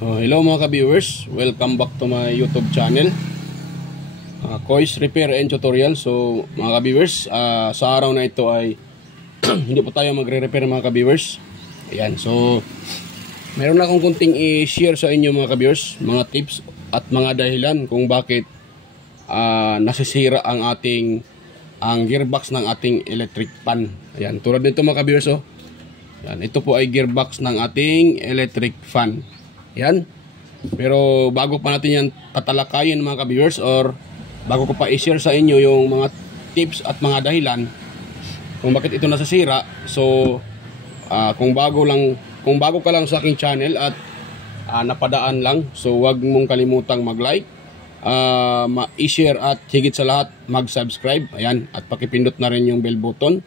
Hello mga ka-viewers, welcome back to my YouTube channel, Kois Repair and Tutorial. So mga ka-viewers, sa araw na ito ay hindi po tayo magre-repair mga ka-viewers. Ayan, so meron na akong kunting i-share sa inyo mga ka-viewers, mga tips at mga dahilan kung bakit nasisira ang gearbox ng ating electric pan. Ayan, tulad nito mga ka-viewers, oh. Ayan, ito po ay gearbox ng ating electric fan. Yan. Pero bago pa natin yan tatalakayin mga ka-viewers, or bago ko pa i-share sa inyo yung mga tips at mga dahilan kung bakit ito nasasira, so kung bago ka lang sa aking channel at napadaan lang, so wag mong kalimutang mag-like, i-share at higit sa lahat mag-subscribe. Ayan, at pakipindot na rin yung bell button.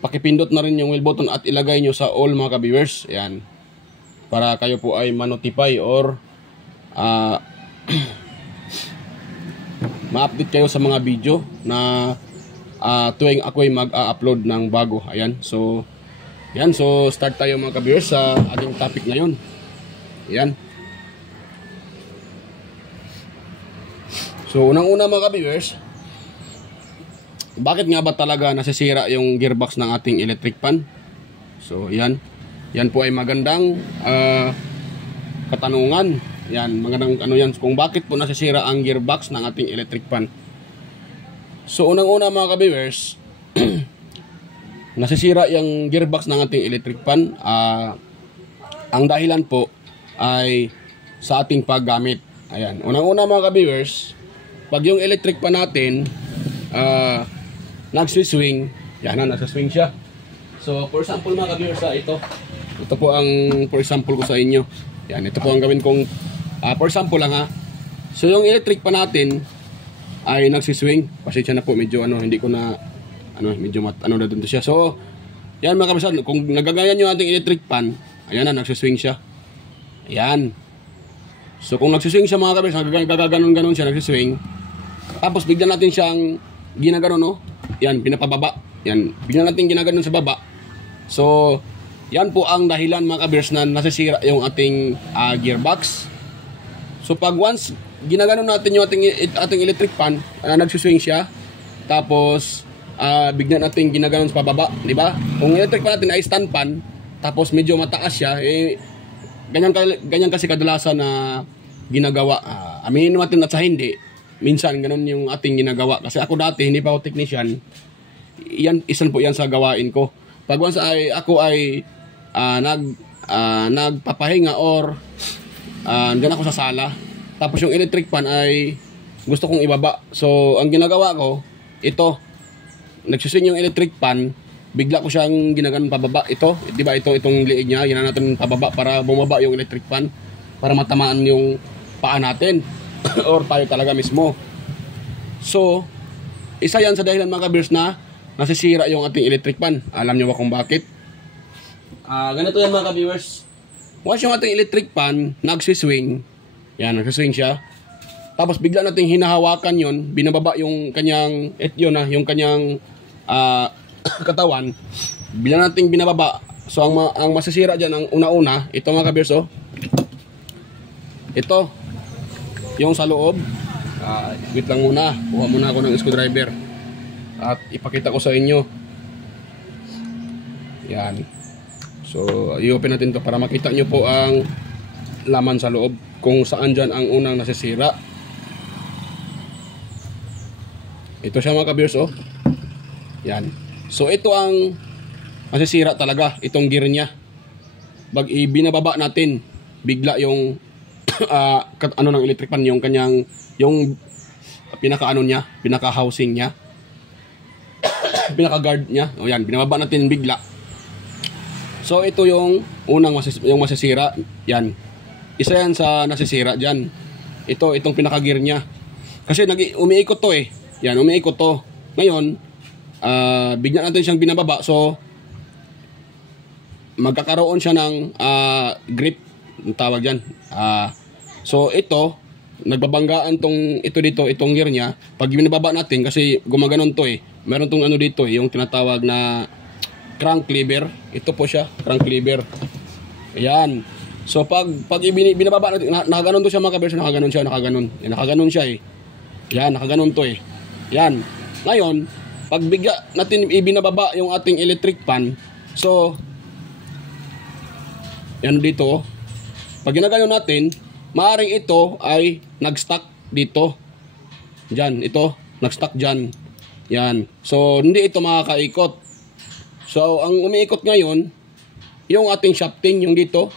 Pakipindot na rin yung bell button at ilagay nyo sa all mga ka-viewers. Ayan, para kayo po ay ma-notify or ma-update kayo sa mga video na tuwing ako ay mag-upload ng bago. Ayan, so yan, so start tayo mga ka-viewers sa ating topic ngayon. Ayan, so unang-una mga ka-viewers, bakit nga ba talaga nasisira yung gearbox ng ating electric pan? So yan po ay magandang katanungan. Yan, magandang ano yan, kung bakit po nasisira ang gearbox ng ating electric pan. So unang-una mga ka-viewers, nasisira yung gearbox ng ating electric pan. Ang dahilan po ay sa ating paggamit. Ayan, unang-una mga ka-viewers, pag yung electric pan natin nagsiswing, yan na, nagsiswing siya. So for example mga ka-viewers, ito po ang for example ko sa inyo. Yan, ito po ang gawin kong for example lang ha. So yung electric pa natin ay nagsiswing. Pasensya na po, medyo hindi ko na medyo na dito siya. So yan mga ka-viewers, kung nagagayan yung ating electric pan, ayan na, nagsiswing siya. Ayan. So kung nagsiswing siya mga ka-viewers, gaganon siya, nagsiswing. Tapos bigyan natin siyang ginaganon, no? Yan, pinapababa. Yan, bigyan natin ginaganon sa baba. So yan po ang dahilan mga ka-viewers na nasisira yung ating gearbox. So pag once ginaganon natin yung ating electric pan, nagsuswing siya, tapos bigyan natin ginaganon sa pababa, di ba? Kung electric pan natin ay stand pan, tapos medyo mataas siya, ganyan kasi kadalasan na ginagawa. Aminin natin at sa hindi, minsan ganun yung ating ginagawa. Kasi ako dati, hindi pa ako technician, isan po yan sa gawain ko. Pag once ako ay nagpapahinga or andyan ako sa sala, tapos yung electric pan ay gusto kong ibaba. So ang ginagawa ko, ito, nagsuswing yung electric pan, bigla ko siyang ginaganon pababa. Ito, di ba, itong liig niya, yan natin pababa para bumaba yung electric pan, para matamaan yung paa natin or tayo talaga mismo. So isa yan sa dahilan mga ka-viewers na nasisira yung ating electric pan. Alam nyo ba kung bakit? Ganito yan mga ka-viewers. Once yung ating electric pan nagsiswing, yan, nagsiswing siya, tapos bigla nating hinahawakan yon, binababa yung kanyang yung kanyang katawan, bigla nating binababa. So ang masisira dyan, ang una-una, ito mga ka-viewers, oh, ito yung sa loob. Wait lang muna, kuha muna ako ng screwdriver at ipakita ko sa inyo. Yan, so i-open natin to para makita nyo po ang laman sa loob, kung saan dyan ang unang nasisira. Ito siya mga ka-viewers, oh. Yan, so ito ang nasisira talaga, itong gear nya. Pag ibinababa natin, bigla yung ng electric pan, yung kanyang pinaka niya, pinaka housing niya, pinaka guard niya. O yan, binababa natin bigla. So ito yung unang masisira. Yan, isa yan sa nasisira diyan. Itong pinaka gear niya. Kasi umiikot to eh. Yan, umiikot to. Ngayon, bigyan natin siyang binababa. So magkakaroon siya ng grip, ang tawag diyan. So ito, nagbabanggaan itong gear niya. Pag binababa natin, kasi gumaganon to eh, meron tong dito eh, yung tinatawag na crank lever. Ito po siya, crank lever. Ayan. So pag binababa natin, nakaganon to siya mga kabiyers, nakaganon siya, nakaganon. Yan, nakaganon siya eh. Yan, nakaganon to eh. Yan. Ngayon, pag bigla natin ibinababa yung ating electric fan, so yan dito, pag ginaganon natin, maaaring ito ay nag-stuck dito. Diyan, ito, nag-stuck dyan. Yan. So, hindi ito makakaikot. So, ang umiikot ngayon, yung ating shafting, yung dito.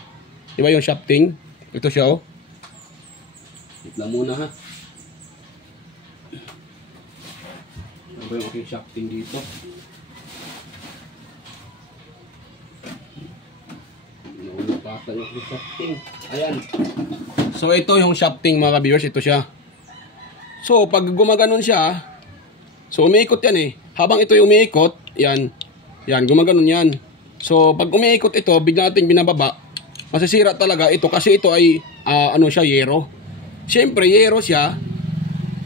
Diba yung shafting? Ito siya, oh. Wait lang muna, ha. Ano ba yung aking shafting dito? Napatan yung aking shafting. Ayan. So, ito yung shafting, mga ka-viewers. Ito siya. So, pag gumaganon siya, so, umiikot yan eh. Habang ito yung umiikot, yan. Yan, gumaganon yan. So, pag umiikot ito, bigla natin binababa, masisira talaga ito kasi ito ay, ano siya, yero. Siyempre, yero siya.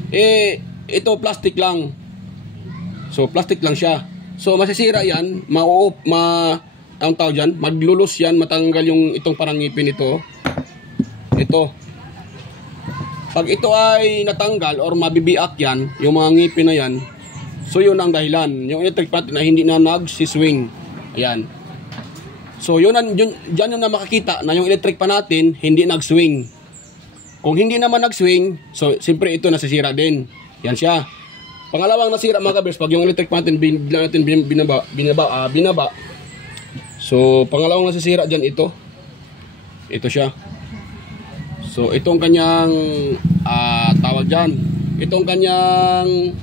Eh, ito plastic lang. So, plastic lang siya. So, masisira yan. Ang tawag dyan, maglulus yan, matanggal yung itong parang ngipin ito. Ito. Pag ito ay natanggal or mabibiak yan, yung mga ngipin na yan, so yun ang dahilan. Yung electric fan na hindi na nagsiswing. Ayan. So yun, dyan yung na makikita na yung electric fan natin hindi nag-swing. Kung hindi naman nag-swing, so siyempre ito nasisira din. Yan siya. Pangalawang nasira mga kabers, pag yung electric fan natin binaba. So pangalawang nasisira dyan ito. Ito siya. So itong kanyang tawag dyan. Itong kanyang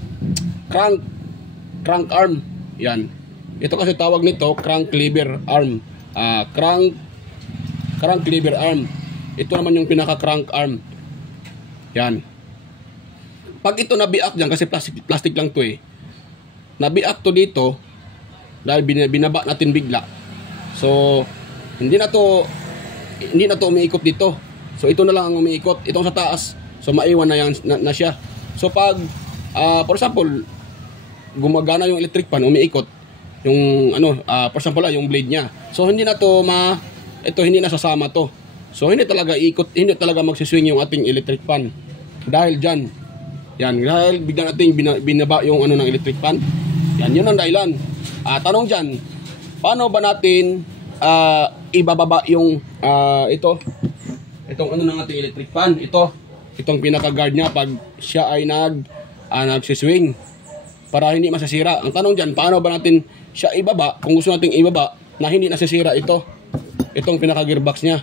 crank arm. Yan. Ito kasi tawag nito crank lever arm. Crank lever arm. Ito naman yung pinaka crank arm. Yan. Pag ito nabiak dyan, kasi plastic lang to eh. Nabiak to dito dahil binaba natin bigla. So hindi na to umiikot dito. So ito na lang ang umiikot. Itong sa taas, so maiwan na yan na siya. So pag for example, gumagana yung electric fan, umiikot yung for example yung blade niya. So hindi na to hindi na sasama to. So hindi talaga hindi talaga magsiswing yung ating electric fan. Dahil diyan. Yan, dahil bigla nating binaba yung ng electric fan. Yan, yun ang dahilan. Tanong diyan, paano ba natin ibababa yung itong ng ating electric fan? Itong pinaka-guard niya pag siya ay nagsiswing para hindi masasira. Ang tanong diyan, paano ba natin siya ibaba kung gusto nating ibaba na hindi nasisira itong pinaka-gearbox niya?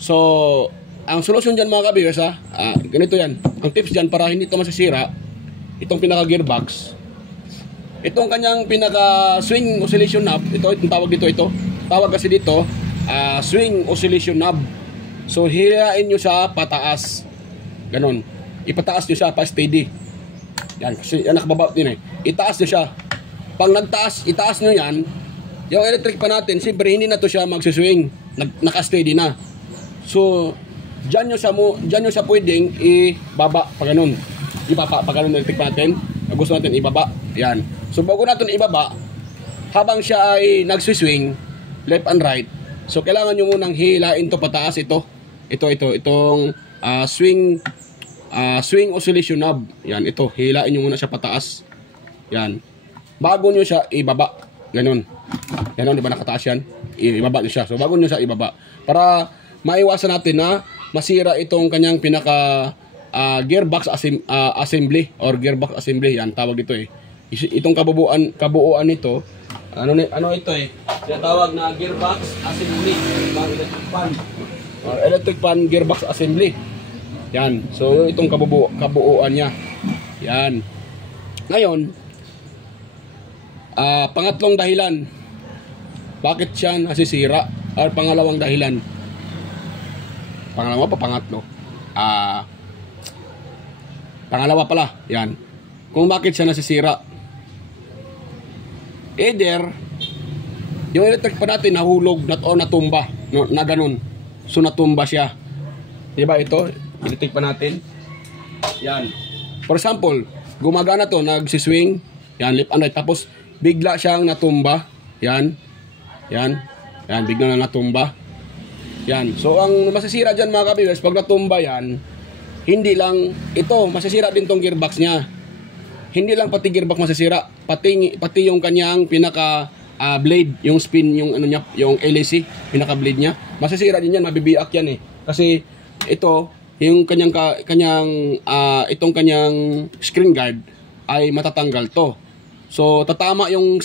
So, ang solusyon diyan mga ka-viewers ganito yan. Ang tips diyan para hindi ito masasira, itong pinaka-gearbox, itong kanyang pinaka-swing oscillation knob, itong tawag dito, tawag kasi dito, swing oscillation knob. So, hilain nyo siya pataas. Ganon. Ipataas nyo siya pa steady. Yan, kasi yan nakababa din eh. Itaas nyo siya. Pag nagtaas, itaas nyo yan, yung electric pa natin, siyempre hindi na to siya magsiswing. Naka-steady na. So, dyan nyo siya pwedeng ibaba pa ganon. Pa ganon electric natin. Gusto natin ibaba. Yan. So, bago natin ibaba, habang siya ay nagsiswing, left and right, so kailangan nyo munang hilain to pataas itong swing oscillation knob. Yan, ito, hilain nyo muna siya pataas. Yan. Bago nyo siya ibaba. Ganon. Ganon, di ba nakataas yan? Ibaba nyo siya. So, bago nyo siya ibaba. Para maiwasan natin na masira itong kanyang pinaka gearbox assembly or gearbox assembly. Yan, tawag ito eh. Itong kabuuan nito, ano ito eh? Tinatawag na gearbox assembly ng electric fan. Or electric fan gearbox assembly. Yan. So, itong kabuuan niya. Yan. Ngayon, pangatlong dahilan bakit siya nasisira or pangalawang dahilan. Pangatlo. Pangalawa pala. Yan. Kung bakit siya nasisira. Either yung electric pa natin nahulog o natumba. Na ganun. So, natumba siya. Diba ito? Electric pa natin. Yan. For example, gumagana to, nagsiswing. Yan, left and right. Tapos, bigla siyang natumba. Yan. Yan. Yan, bigla na natumba. Yan. So, ang masisira dyan mga ka-viewers, pag natumba yan, hindi lang ito, masisira din tong gearbox niya. Hindi lang pati gearbox masisira, pati yung kanyang pinaka blade, yung spin, yung ano niya, yung LAC, pinaka blade niya. Masisira din yan, mabibiak yan eh. Kasi ito, yung itong kanyang screen guard ay matatanggal to. So tatama yung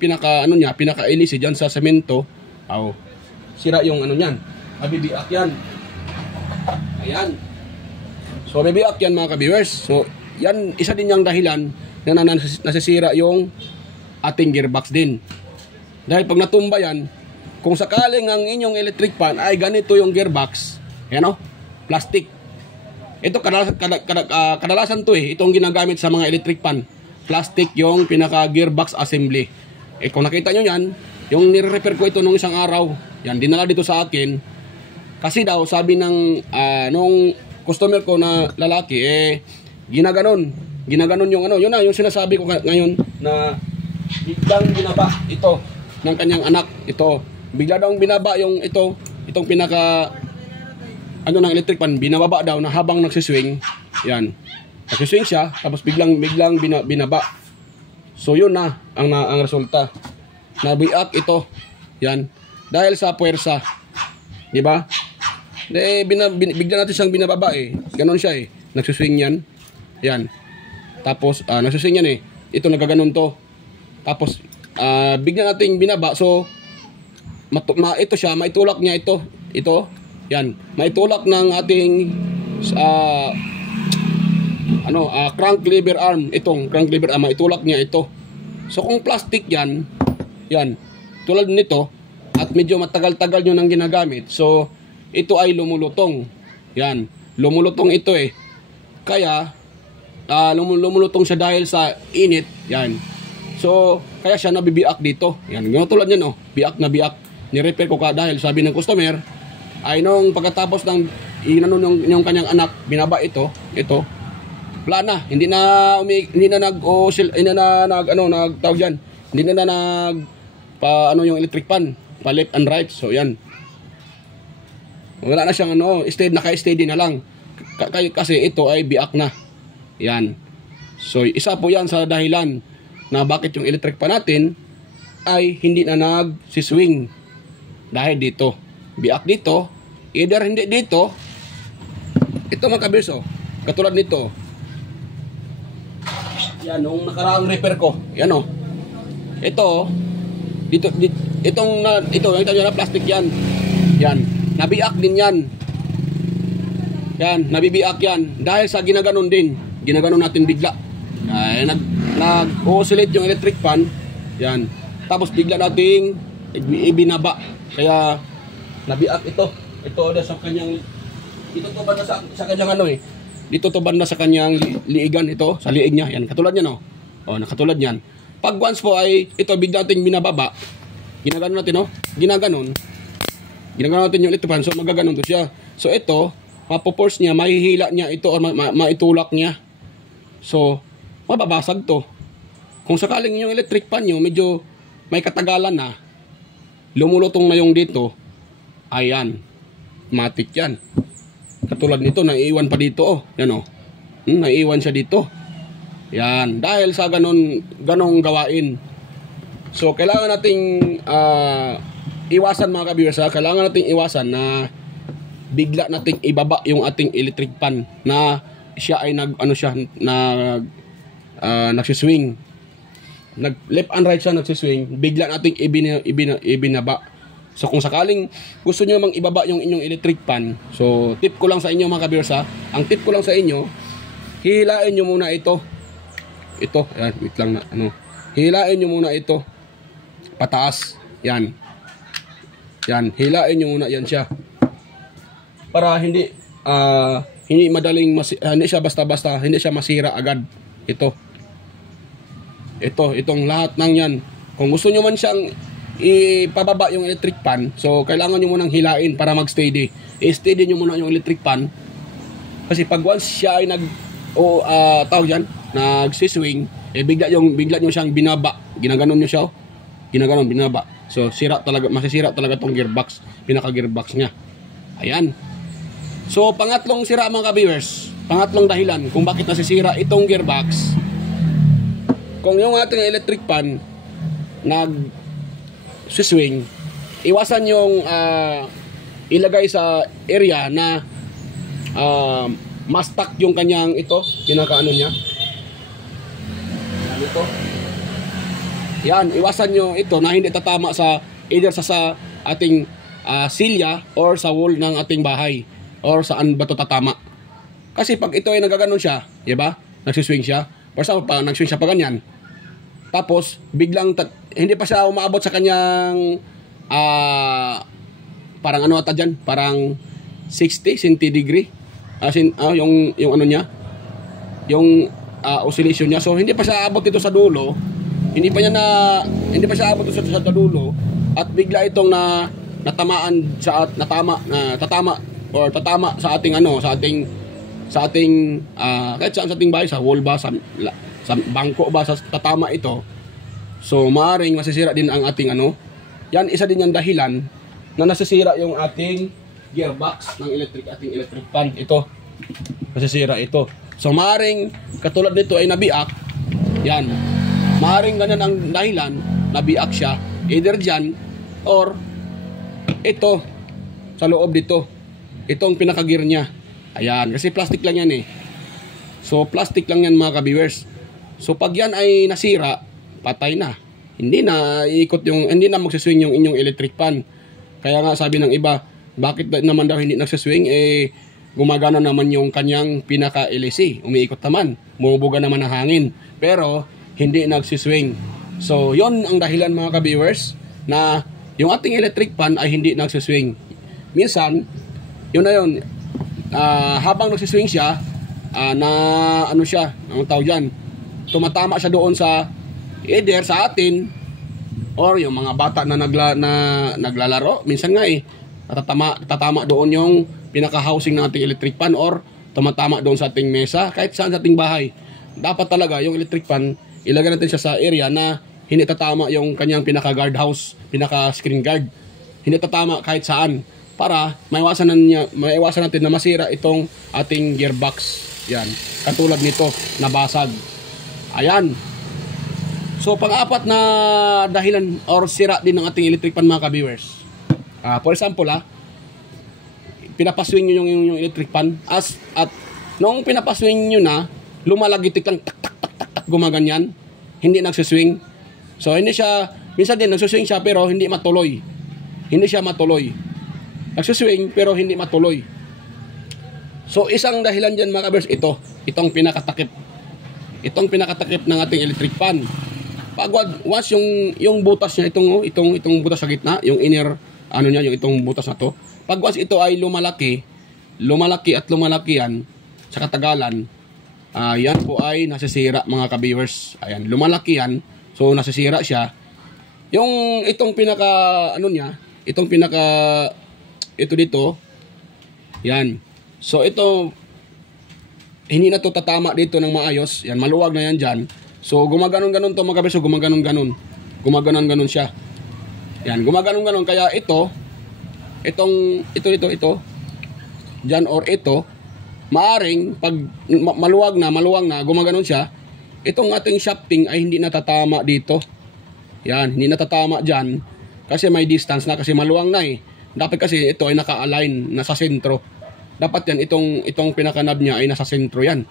pinaka ano niya, pinaka LAC diyan sa semento. Sira yung ano niyan. Mabibiak yan. Ayan. So mabibiak yan mga ka-viewers. So yan, isa din yung dahilan na nasisira yung ating gearbox din. Dahil pag natumba yan, kung sakaling ang inyong electric fan ay ganito yung gearbox, yan o, plastic. Ito kadalasan to eh, itong ginagamit sa mga electric fan. Plastic yung pinaka gearbox assembly. Kung nakita nyo yan, yung nire-repair ko ito nung isang araw, yan, dinala dito sa akin. Kasi daw, sabi ng nung customer ko na lalaki, ginaganon yung ano, yun na, yung sinasabi ko ngayon na biglang binaba ito ng kanyang anak, ito. Bigla daw binaba yung itong pinaka ano ng electric fan, binababa daw na habang nagsiswing. Yan. Nagsiswing siya, tapos biglang binaba. So yun na ang resulta. Nabiak ito. Yan. Dahil sa puwersa. Di ba? Bigla natin siyang binababa eh. Ganon siya eh. Nagsiswing yan. Yan. Tapos nagsiswing yan eh. Ito nagaganon to. Tapos bigla nating binaba. So ito siya, maitulak niya ito. Yan. Maitulak ng ating crank lever arm. Itong crank lever arm, maitulak niya ito. So kung plastic yan, tulad nito, at medyo matagal-tagal nyo nang ginagamit, so ito ay lumulutong. Yan. Lumulutong ito eh. Kaya, lumulutong siya dahil sa init. Yan. So, kaya siya nabibiak dito. Yan. Ganun tulad yan, oh. Biak na biak. Ni-repair ko dahil sabi ng customer, ay nung pagkatapos ng yung kanyang anak, binaba ito, wala na. Hindi na yung electric fan, pa left and right. So yan. Wala na siyang naka-steady na lang. Kasi ito ay biak na. Yan. So isa po yan sa dahilan na bakit yung electric fan natin ay hindi na nagsiswing. Dahil dito. Biak dito. Either hindi dito. Ito mga kabis, oh. Katulad nito. Yan, nung nakaraang repair ko. Yan, oh. Ito, nakita nyo na plastic yan. Yan, nabiak din yan. Yan, nabibiak yan. Dahil sa ginaganon din. Ginaganon natin bigla. Nag-oscillate yung electric fan. Yan. Tapos bigla nating ibinaba. Kaya, nabiak ito. Ito sa kanyang, dito to banda sa kanyang dito to banda sa kanyang liigan ito, sa liig niya. Yan, katulad niyan, oh. Oh, nakatulad niyan. Pag once po ay ito bigla nating binababa, ginaganon natin, oh. Ginaganon natin yung electric fan, so magaganon to siya. So ito, mapoforce niya, mahihila niya ito or maitulak niya. So, mababasag to. Kung sakaling yung electric fan nyo, medyo may katagalan na, lumulutong na yung dito, ayan, matik yan. Katulad nito, naiiwan pa dito, oh. Yan, oh. Naiiwan siya dito. Yan. Dahil sa ganong gawain. So, kailangan nating iwasan mga ka-viewers, ha? Kailangan nating iwasan na bigla nating ibaba yung ating electric fan na siya ay nagsiswing. Left and right siya nagsiswing. Bigla nating ibinaba. So kung sakaling gusto nyo mang ibaba yung inyong electric fan, so tip ko lang sa inyo mga ka-viewers, ha. Ang tip ko lang sa inyo, hihilain nyo muna ito. Ito, ayan, wait lang na, hihilain nyo muna ito. Pataas, yan. Yan, hilain nyo muna yan siya. Para hindi madaling, hindi siya basta-basta, hindi siya masira agad. Itong lahat ng yan. Kung gusto nyo man siyang ipababa yung electric fan, so kailangan nyo munang hilain para mag-steady. I-steady nyo muna yung electric fan. Kasi pag once siya ay nagsiswing, bigla nyo siyang binaba. Ginaganon nyo siya, binaba. So masisira talaga tong gearbox, pinaka gearbox niya. Ayan. So pangatlong sira mga ka-viewers, pangatlong dahilan kung bakit nasisira itong gearbox, kung yung ating electric pan swing, iwasan yung ilagay sa area na ma-stuck yung kanyang pinaka-ano niya. Yan ito. Yan, iwasan nyo ito na hindi tatama sa either sa ating silya or sa wall ng ating bahay or saan ba ito tatama. Kasi pag ito ay nagaganon siya, di ba? Nagsiswing siya. For example, pa nagswing siya pa ganyan. Tapos biglang hindi pa siya umaabot sa kanyang parang ano ata dyan, parang 60 degree. Yung ano niya, yung oscillation niya. So hindi pa siya abot dito sa dulo. Hindi pa siya abot dito sa dulo at bigla itong tatama sa ating kahit saan sa ating bahay, sa wall ba, sa bangko ba, sa tatama ito. So maaring masisira din ang ating yan, isa din yung dahilan na nasisira yung ating gearbox ng ating electric pan. Ito, nasisira ito. So maaring katulad nito ay nabiak. Yan, maaring ganyan ang dahilan, nabiak siya, either dyan or ito sa loob dito, itong pinaka-gear niya. Ayan, kasi plastic lang yan So plastic lang yan mga ka-viewers. So pag yan ay nasira, patay na. Hindi na magsiswing yung inyong electric pan. Kaya nga sabi ng iba, bakit naman daw hindi nagsiswing? Gumagana naman yung kanyang pinaka-LEC. Umiikot naman, bumubuga naman ang hangin. Pero hindi nagsiswing. So yon ang dahilan mga ka-viewers na yung ating electric pan ay hindi nagsiswing. Minsan, yun na yun, habang nagsiswing siya, ang tawag dyan, tumatama siya doon sa either sa atin or yung mga bata na naglalaro. Minsan nga tatama doon yung pinaka-housing ng ating electric pan or tumatama doon sa ating mesa, kahit saan sa ating bahay. Dapat talaga yung electric pan, ilagay natin siya sa area na hindi tatama yung kanyang pinaka-guard house, pinaka-screen guard. Hindi tatama kahit saan para maiwasan natin na masira itong ating gearbox. Yan, katulad nito, nabasag. Ayan. So pang-apat na dahilan or sira din ng ating electric pan mga ka-viewers. For example, pinapaswing nyo yung electric pan at nung pinapaswing nyo na, lumalagitik lang, tak, gumaganyan, hindi nagsiswing. So hindi siya, minsan din nagsiswing siya pero hindi matuloy. Hindi siya matuloy. Nagsiswing pero hindi matuloy. So isang dahilan dyan mga ka-viewers, itong pinakatakip. Itong pinakatakip ng ating electric pan. Pag once yung butas niya, itong butas sa gitna, yung inner niya, yung itong butas na to. Pag once ito ay lumalaki yan sa katagalan, yan po ay nasisira mga ka-viewers. Ayan, lumalaki yan. So nasisira siya. Yung itong ito dito. Yan. So ito hindi na to tatama dito ng maayos. Yan, maluwag na yan dyan. So gumaganon-ganon to mga ka-viewers. So gumaganon-ganon. Gumaganon-ganon siya. Yan, gumaganon-ganon. Kaya ito dyan or ito, maaring pag maluwag na, gumaganon siya, itong ating shafting ay hindi natatama dito. Yan, hindi natatama dyan kasi may distance na, kasi maluwang na Dapat kasi ito ay naka-align, nasa sentro. Dapat yan, itong pinakanab niya ay nasa sentro yan.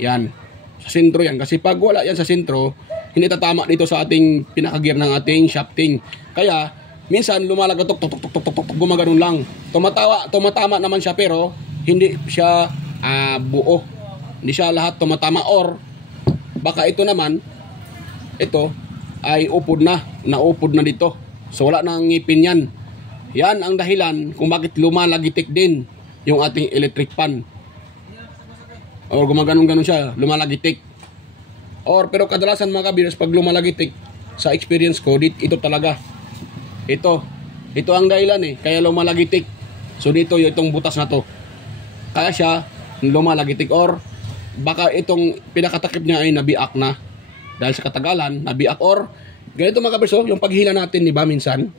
Yan, sa sentro yan. Kasi pag wala yan sa sentro, hindi tatama dito sa ating pinaka-gear ng ating shafting. Kaya, minsan lumalagatok, gumaganon lang. Tumatama naman siya pero hindi siya buo. Hindi siya lahat tumatama, or baka ito naman, ito ay naupod na dito. So wala nang ngipin yan. Yan ang dahilan kung bakit lumalagitik din yung ating electric pan. Or gumaganon-ganon siya, lumalagitik. Pero kadalasan mga ka-viewers, pag lumalagitik, sa experience ko, ito talaga. Ito ang dahilan kaya lumalagitik. So dito itong butas na to, kaya siya lumalagitik, or baka itong pinakatakip niya ay nabiak na dahil sa katagalan, nabiak, or ganito mga ka-viewers, yung paghila natin, di ba, minsan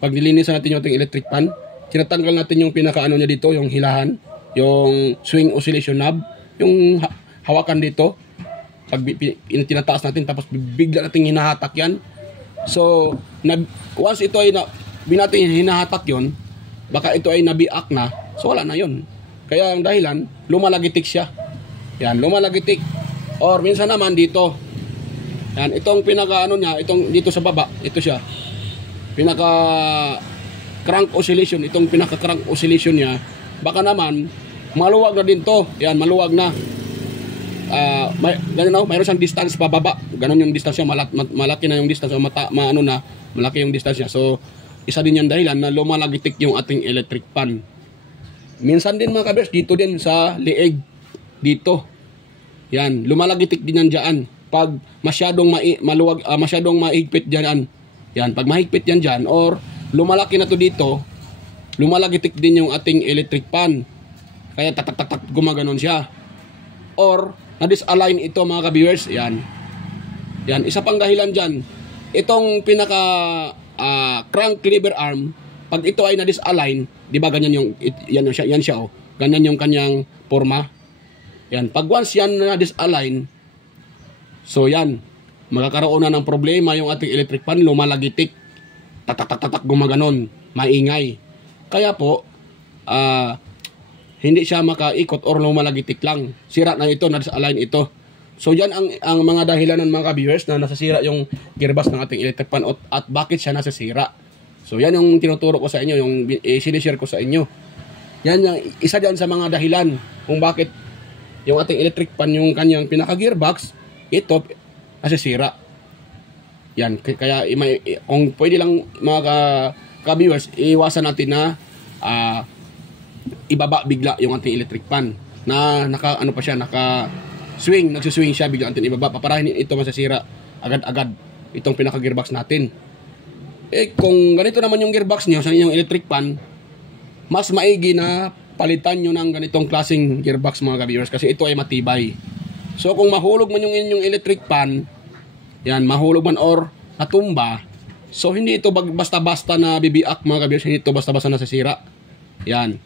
pag nilinisan natin yung ating electric pan, tinatanggal natin yung pinakaano niya dito, yung hilahan, yung swing oscillation knob, yung hawakan dito. Pag tinataas natin, tapos bigla natin hinahatak yan. So, once ito ay natin hinahatak yon, baka ito ay nabiak na, so wala na yon. Kaya ang dahilan, lumalagitik siya. Yan, lumalagitik. Or minsan naman dito, yan, itong pinaka-ano niya, itong dito sa baba, ito siya. Pinaka crank oscillation, itong pinaka crank oscillation niya, baka naman maluwag na din to. Yan, maluwag na. Mayroon siyang distance pababa. Ganon yung distance niya, malaki na yung distance, malaki yung distance niya. So, isa din yan dahilan na lumalagitik yung ating electric pan. Minsan din mga kabers, dito din sa leeg, dito. Yan, lumalagitik din yan dyan. Pag masyadong masyadong mahigpit dyan, yan, pag mahigpit yan dyan, or lumalaki na to dito, lumalagitik din yung ating electric pan. Kaya tatak gumaganon siya. Or, na-disalign ito mga ka-viewers, yan. Yan, isa pang dahilan dyan, itong pinaka crank lever arm, pag ito ay na-disalign, di ba ganyan yung, yan siya, oh. Ganyan yung kanyang forma. Yan, pag once yan na-disalign, so yan, magkakaroon na ng problema yung ating electric pan, lumalagitik, tatak gumaganon, maingay. Kaya po, hindi siya makaikot or lumalagitik lang. Sira na ito, na-disalign ito. So yan ang mga dahilan ng mga viewers na nasasira yung gearbox ng ating electric pan at bakit siya nasasira. So yan yung tinuturo ko sa inyo, yung sinishare ko sa inyo. Yan yung isa dyan sa mga dahilan kung bakit yung ating electric pan, yung kanyang pinaka-gearbox, ito nasasira. Yan, kaya kung pwede lang mga ka-viewers, iwasan natin na ibaba bigla yung ating electric pan na nagsuswing siya, bigla natin ibaba para hindi ito masasira agad-agad itong pinaka-gearbox natin. Kung ganito naman yung gearbox niyo sa inyong electric pan, mas maigi na palitan nyo ng ganitong klaseng gearbox mga ka-viewers kasi ito ay matibay. So kung mahulog man yung inyong electric pan, yan, mahulog man or natumba, so hindi ito basta-basta na bibiak mga ka-viewers, hindi ito basta-basta nasasira. Yan.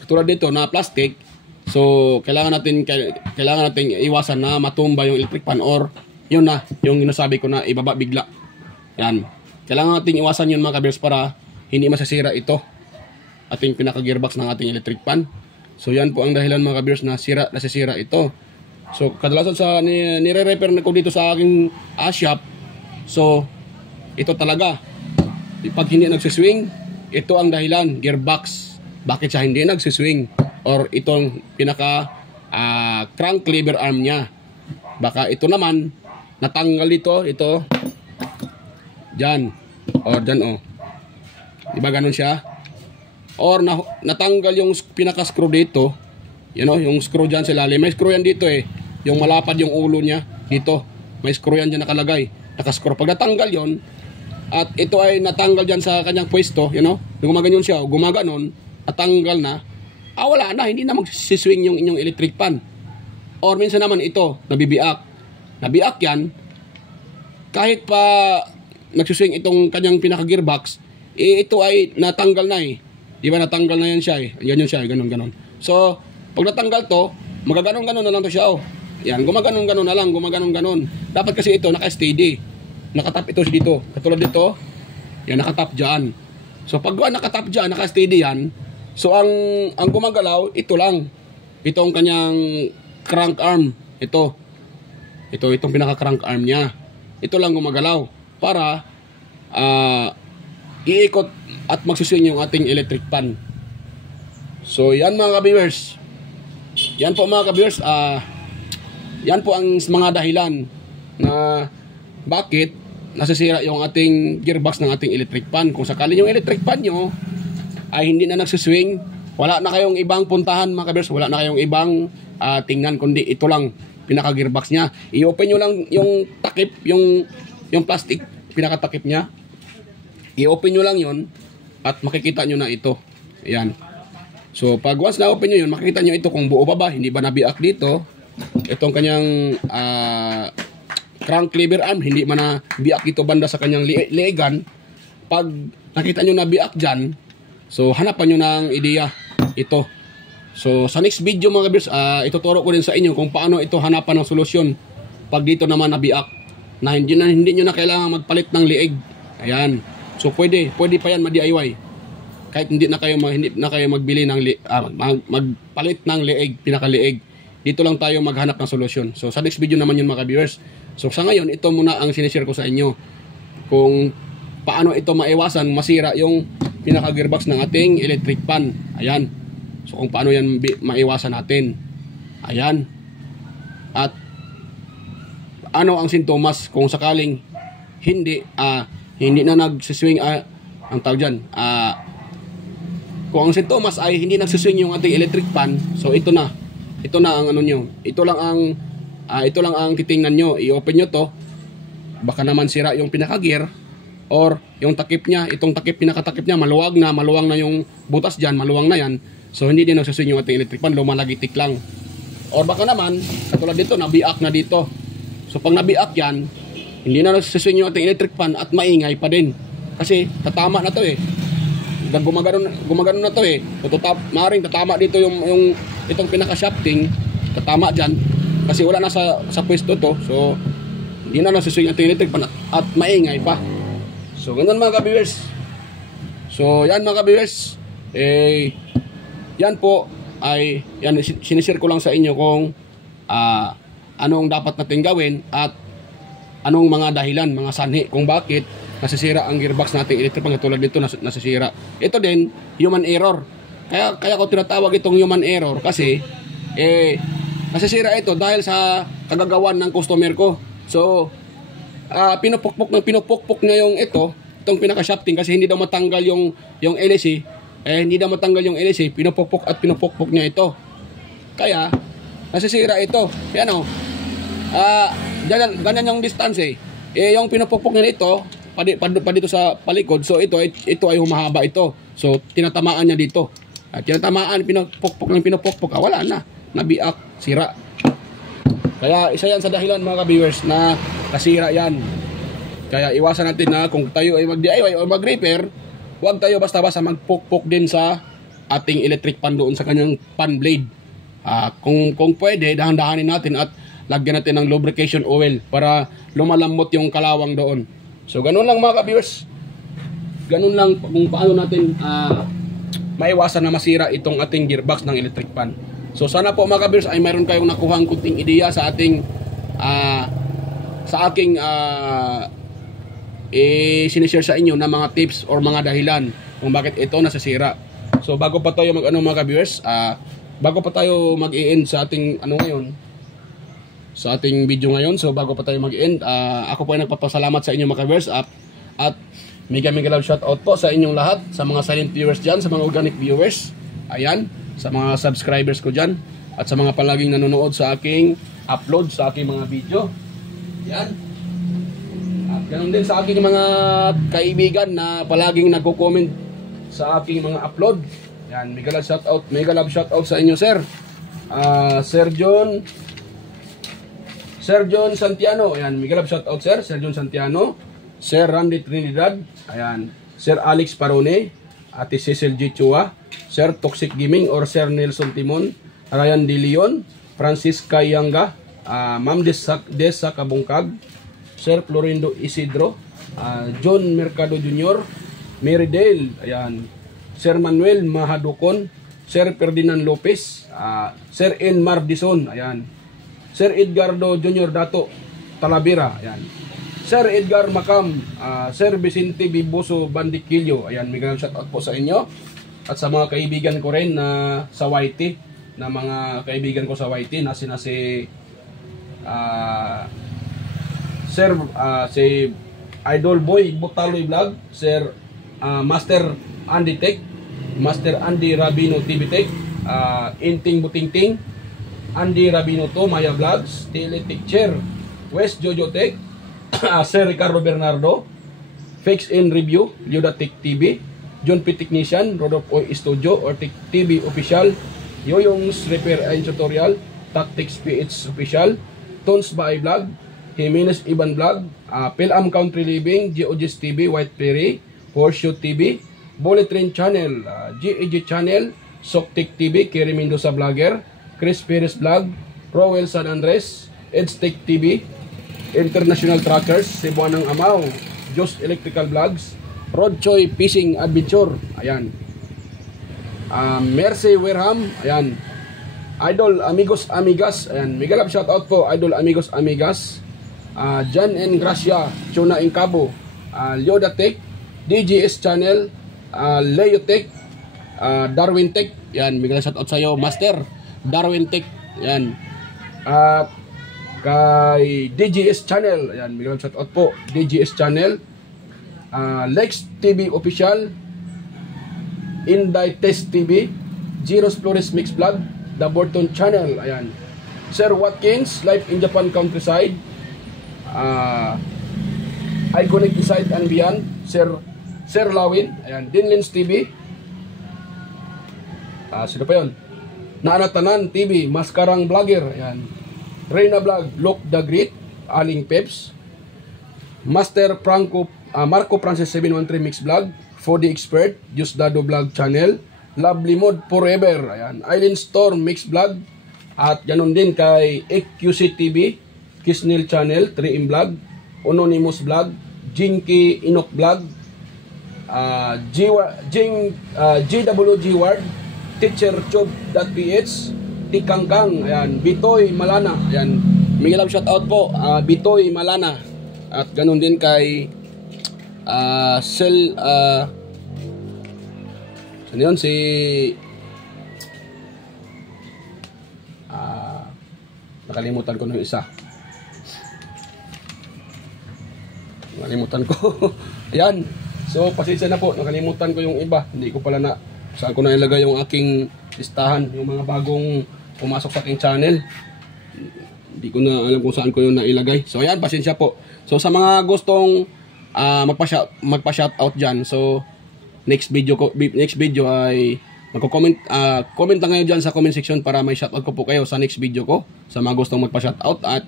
Katulad dito na plastic, so kailangan natin iwasan na matumba yung electric pan or yun na, yung nasabi ko na ibaba bigla. Yan. Kailangan natin iwasan yun mga ka-viewers para hindi masasira ito, ating pinaka-gearbox ng ating electric pan. So yan po ang dahilan mga ka-viewers na nasisira ito. So kadalasan sa nire-repair ko dito sa aking shop, so ito talaga, pag hindi nagsiswing, ito ang dahilan, gearbox. Bakit siya hindi nagsiswing? Or itong pinaka crank lever arm niya. Baka ito naman natanggal ito dyan, or dyan, oh. Diba ganun siya? Or natanggal yung pinaka-screw dito. Yan, oh, yung screw dyan sa ilalim. May screw yan dito eh. Yung malapad yung ulo niya dito. May screw yan dyan nakalagay. Nakascrew. Pag natanggal yon at ito ay natanggal dyan sa kanyang pwesto, you know, gumaganyan siya, gumaganon, natanggal na, wala na, hindi na magsiswing yung inyong electric pan. Or minsan naman ito, nabiak yan, kahit pa nagsuswing itong kanyang pinaka-gearbox, ito ay natanggal na eh. Di ba natanggal na yan siya eh. Yan yun siya, ganun. So, pag natanggal to, magaganon-ganon na lang to siya, oh. Yan, gumaganon-ganon na lang, gumaganon-ganon. Dapat kasi ito, naka-steady. Nakatap ito dito. Katulad dito, yan, nakatap dyan. So, pag nakatap dyan, naka-steady yan, so, ang gumagalaw, ito lang. Ito ang kanyang crank arm. Itong pinaka-crank arm niya. Ito lang gumagalaw para iikot at magsuswing yung ating electric pan. So, yan mga ka-viewers. Yan po mga ka-viewers. Yan po ang mga dahilan na bakit nasisira yung ating gearbox ng ating electric pan. Kung sakali yung electric pan nyo ay hindi na nagsuswing, wala na kayong ibang puntahan mga ka-viewers. Wala na kayong ibang tingnan, kundi ito lang pinaka-gearbox niya. I-open nyo lang yung takip, yung plastic, pinaka-takip niya. I-open nyo lang yon at makikita nyo na ito. Ayan. So, pag once na-open nyo yun, makikita nyo ito kung buo pa ba, hindi ba nabiak dito. Itong kanyang crank lever arm, hindi man nabiak ito banda sa kanyang leegan. pag nakita nyo na biak dyan, so hanapan nyo ng ideya ito. So sa next video mga kabiyers, ituturo ko din sa inyo kung paano ito hanapan ng solusyon pag dito naman nabiak na hindi nyo na kailangan magpalit ng liig. Ayan. So pwede pa yan ma-DIY. Kahit hindi na kayo magbili ng magpalit ng liig, pinakaliig. Dito lang tayo maghanap ng solusyon. So sa next video naman yun mga kabiyers. So sa ngayon, ito muna ang sinishare ko sa inyo kung paano ito maiwasan masira yung pinaka-gearbox ng ating electric pan. Ayan. So kung paano yan maiwasan natin. Ayan. At ano ang sintomas kung sakaling hindi na nagsiswing ang tawag dyan. Kung ang sintomas ay hindi nagsiswing yung ating electric pan, so ito na ang ano nyo. Ito lang ang titingnan nyo. I-open nyo to. Baka naman sira yung pinaka-gear or yung takip niya, pinakatakip niya maluwag na yung butas dyan, maluwang na yan. So hindi din nagsiswing yung ating electric pan, lumalagitik lang. Or baka naman, katulad dito, nabiak na dito. So pag nabiak yan, hindi na nagsiswing yung ating electric pan at maingay pa din. Kasi tatama na to eh. Gumagano na to eh. Maaaring tatama dito yung itong pinaka-shafting, tatama dyan. Kasi wala na sa pwesto to. So hindi na nagsiswing yung ating electric pan at maingay pa. So ganun mga ka-viewers. So yan mga ka-viewers. Yan po ay sinishare ko lang sa inyo kung anong dapat natin gawin at anong mga dahilan, mga sanhi kung bakit nasisira ang gearbox natin electric pan tulad dito nasisira. Ito din human error. Kaya ko tinatawag itong human error kasi nasisira ito dahil sa kagagawan ng customer ko. So pinupukpok niya itong pinaka-shafting kasi hindi daw matanggal yung LSC. Hindi daw matanggal yung LSC, pinupukpok niya ito. Kaya nasisira ito. Yan o. Ganyan yung distance eh. Yung pinupukpok niya ito, pa dito sa palikod. So ito ay humahaba ito. So tinatamaan niya dito. Tinatamaan, pinupukpok. Wala na. Nabiak, sira. Kaya isa yan sa dahilan mga ka-viewers na nasira yan. Kaya iwasan natin na kung tayo ay mag-DIY o mag-repair, huwag tayo basta-basta magpukpok din sa ating electric pan doon sa kanyang pan blade. Kung pwede, dahan-dahanin natin at lagyan natin ng lubrication oil para lumalambot yung kalawang doon. So ganun lang mga ka-viewers. Ganun lang kung paano natin maiwasan na masira itong ating gearbox ng electric pan. So sana po mga ka-viewers ay mayroon kayong nakuhang kunting ideya sa ating sinishare sa inyo na mga tips or mga dahilan kung bakit ito nasisira. So bago pa tayo mga ka-viewers, bago pa tayo mag-i-end sa ating sa ating video ngayon, so bago pa tayo mag-end, ako po ay nagpapasalamat sa inyo mga ka-viewers at mega love shoutout po sa inyong lahat, sa mga silent viewers dyan, sa mga organic viewers, ayan, sa mga subscribers ko dyan, at sa mga palaging nanonood sa aking upload, sa aking mga video. Yan. At ganun din sa aking mga kaibigan na palaging nagko-comment sa aking mga upload. Yan, mega love shoutout sa inyo sir. Sir John Santiano, ayan, mega love shoutout sir, Sir John Santiano, Sir Randy Trinidad, ayan, Sir Alex Parone, Ate Cecil G. Chua, Sir Toxic Gaming or Sir Nelson Timon, Ryan De Leon, Francisca Yanga, Ma'am Desa Kabungkag, Sir Florindo Isidro, John Mercado Jr., Mary Dale, ayan, Sir Manuel Mahadukon, Sir Ferdinand Lopez, Sir N. Mardison, ayan, Sir Edgardo Jr. Dato Talavera, ayan, Sir Edgar Macam, Sir Vicente Biboso Bandikilyo, ayan, may ganang shoutout po sa inyo. At sa mga kaibigan ko rin na sa YT, na mga kaibigan ko sa YT na si Idol Boy Butaloy Vlog, Sir Master Andy Tech, Master Andy Rabino TV Tech, Inting Butingting, Andy Rabino to Maya Vlogs, Teletech West Jojo Tech, Sir Ricardo Bernardo, Fix in Review, Yoda Tech TV, John P. Technician, Rodolph Oy Studio or Tech TV Official, Yoyong's Repair and Tutorial, Tactics PH Official, Tons by Vlog, Jimenez Iban Vlog, Pilam Country Living, GeoGist TV, White Prairie, Horseshoe TV, Bullet Train Channel, GAG Channel, Soktik TV, Kerry Mendoza Vlogger, Chris Perez Vlog, Rowell San Andres, Edstech TV, International Trackers, Cebuanang Amaw, Jos Electrical Vlogs, Rod Choi Fishing Adventure, ayan. Mercy Werham, ayan. Idol Amigos Amigas, ayan. Mega love shout out po, Idol Amigos Amigas. John N. Gracia, Chuna Incabo, Lyoda Tech, DGS Channel, Leo Tech, Darwin Tech, yan. Mega love shout out sa iyo, Master Darwin Tech, yan. Kay DGS Channel, ayan, biglang shout out po, DGS Channel, Lex TV Official, Inday Test TV, Giros Flores Mix Vlog, The Borton Channel, ayan, Sir Watkins, Life in Japan Countryside, Iconic Inside and Beyond, Sir Lawin, ayan, Dinlins TV, sino pa yun? Naanatanan TV, Maskarang Vlogger, ayan, Reyna Vlog, Look the Great, Aling Peps, Master Marco Francis 713 Mix Vlog, 4D Expert, Just Dado Vlog Channel, Lovely Mode Forever, ayan, Island Storm Mix Vlog, at ganon din kay EQC TV, Kisnil Channel, 3M Vlog, Anonymous Vlog, Jinky Inok Vlog, GWG Ward, TeacherChob.ph, Tikangkang, ayan, Bitoy Malana, ayan, may love shout out po, Bitoy Malana, at ganun din kay ano yun, si nakalimutan ko ng isa, ayan, so pasensya na po, nakalimutan ko yung iba, hindi ko pala na saan ko na ilagay yung aking listahan, yung mga bagong pumasok sa aking channel. Hindi ko na alam kung saan ko yung nailagay. So ayan, pasensya po. So sa mga gustong magpa-shout out dyan, so next video ay magko-comment, comment lang kayo dyan sa comment section para may shout out ko po kayo sa next video ko, sa mga gustong magpa-shout out, at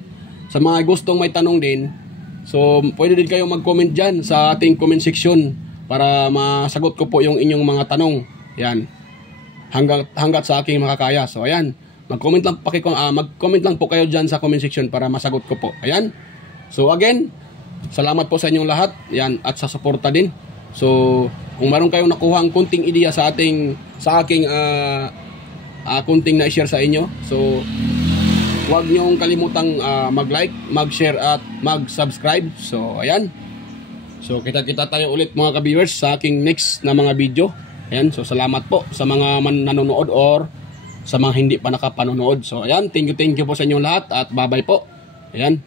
sa mga gustong may tanong din, so pwede din kayo mag-comment dyan sa ating comment section para masagot ko po yung inyong mga tanong. Yan, hanggat sa aking makakaya. So ayan, mag-comment lang po kayo dyan sa comment section para masagot ko po. Ayan, so again, salamat po sa inyong lahat, yan, at sa suporta din. So kung meron kayong nakuhang kunting ideya sa aking kunting na-share sa inyo, so huwag niyong kalimutang mag-like, mag-share at mag-subscribe. So ayan, so kita-kita tayo ulit mga ka-viewers sa aking next na mga video. Ayan, so salamat po sa mga nanonood or sa mga hindi pa nakapanonood. So ayan, thank you po sa inyong lahat at bye-bye po. Ayan.